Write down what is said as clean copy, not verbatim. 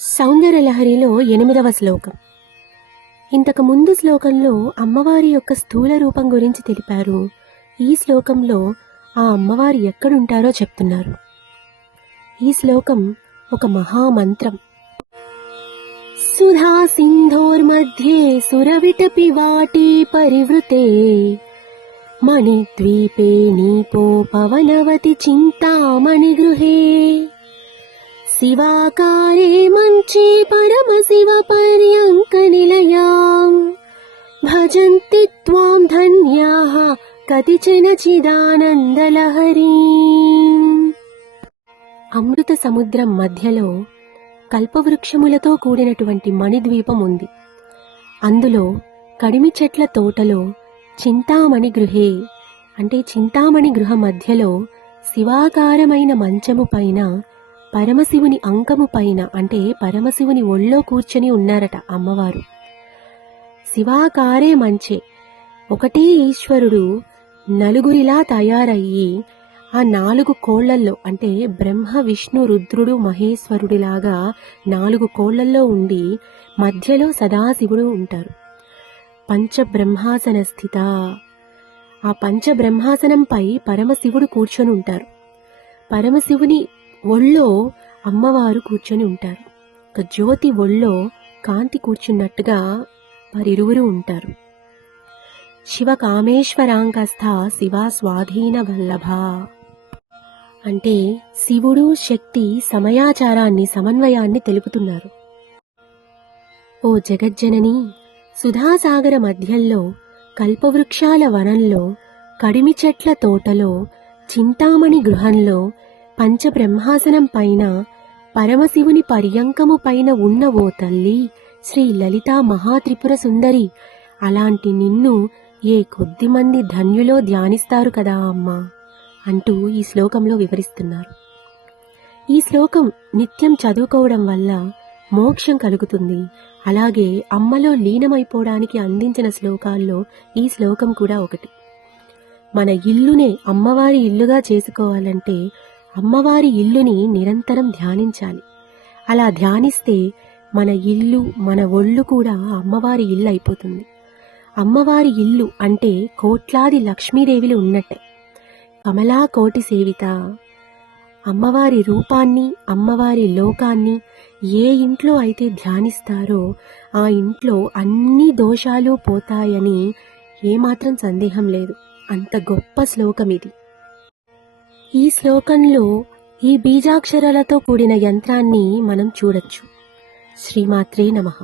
సౌందర్యలహరిలో 8వ శ్లోకం. ఇంతకు ముందు శ్లోకంలో అమ్మవారి యొక్క స్థూల రూపం గురించి తెలిపారు. ఈ శ్లోకంలో ఆ అమ్మవారు ఎక్కడుంటారో చెప్తున్నారు. ఈ శ్లోకం ఒక మహామంత్రం. సుధా సింధోర్మధ్యే సురవిటపి వాటి పరివృతే మణిద్వీపే నీపో పవనవతి చింతామణి గృహే శివాకారే మంచే పరమశివ పర్యంక నిలయాం భజంతి త్వాం ధన్యాః కతిచన చిదానందలహరీం. అమృత సముద్రం మధ్యలో కల్పవృక్షములతో కూడినటువంటి మణిద్వీపం ఉంది. అందులో కడిమి చెట్ల తోటలో చింతామణి గృహే అంటే చింతామణి గృహ మధ్యలో శివాకారమైన మంచము పైన పరమశివుని అంకము పైన అంటే పరమశివుని ఒళ్ళో కూర్చొని ఉన్నారట అమ్మవారు. శివాకారే మంచే, ఒకటే ఈశ్వరుడు నలుగురిలా తయారయ్యి ఆ 4 కోళ్లల్లో అంటే బ్రహ్మ విష్ణు రుద్రుడు మహేశ్వరుడిలాగా 4 కోళ్లల్లో ఉండి మధ్యలో సదాశివుడు ఉంటారు. పంచబ్రహ్మాసన స్థిత, ఆ పంచబ్రహ్మాసనంపై పరమశివుడు కూర్చొని ఉంటారు. పరమశివుని ఒళ్ళో అమ్మవారు కూర్చొని ఉంటారు. ఒక జ్యోతి ఒళ్ళో కాంతి కూర్చున్నట్టుగా వారిరువురు ఉంటారు. శివ కామేశ్వరాంకస్థ శివ స్వాధీన వల్లభ అంటే శివుడు శక్తి సమయాచారాన్ని సమన్వయాన్ని తెలుపుతున్నారు. ఓ జగజ్జనని, సుధాసాగర మధ్యంలో కల్పవృక్షాల వనంలో కడిమి చెట్ల తోటలో చింతామణి గృహంలో పంచబ్రహ్మాసనం పైన పరమశివుని పర్యంకము పైన ఉన్న ఓ తల్లి శ్రీ లలితా మహాత్రిపుర సుందరి, అలాంటి నిన్ను ఏ కొద్దిమంది ధన్యులో ధ్యానిస్తారు కదా అమ్మా అంటూ ఈ శ్లోకంలో వివరిస్తున్నారు. ఈ శ్లోకం నిత్యం చదువుకోవడం వల్ల మోక్షం కలుగుతుంది. అలాగే అమ్మలో లీనమైపోవడానికి అందించిన శ్లోకాల్లో ఈ శ్లోకం కూడా ఒకటి. మన ఇల్లునే అమ్మవారి ఇల్లుగా చేసుకోవాలంటే అమ్మవారి ఇల్లుని నిరంతరం ధ్యానించాలి. అలా ధ్యానిస్తే మన ఇల్లు మన ఒళ్ళు కూడా అమ్మవారి ఇల్లు అయిపోతుంది. అమ్మవారి ఇల్లు అంటే కోట్లాది లక్ష్మీదేవిలు ఉన్నట్టే. కమలా కోటి సేవిత, అమ్మవారి రూపాన్ని అమ్మవారి లోకాన్ని ఏ ఇంట్లో అయితే ధ్యానిస్తారో ఆ ఇంట్లో అన్ని దోషాలు పోతాయని ఏమాత్రం సందేహం లేదు. అంత గొప్ప శ్లోకం ఇది. ఈ శ్లోకంలో ఈ బీజాక్షరాలతో కూడిన యంత్రాన్ని మనం చూడొచ్చు. శ్రీమాత్రే నమః.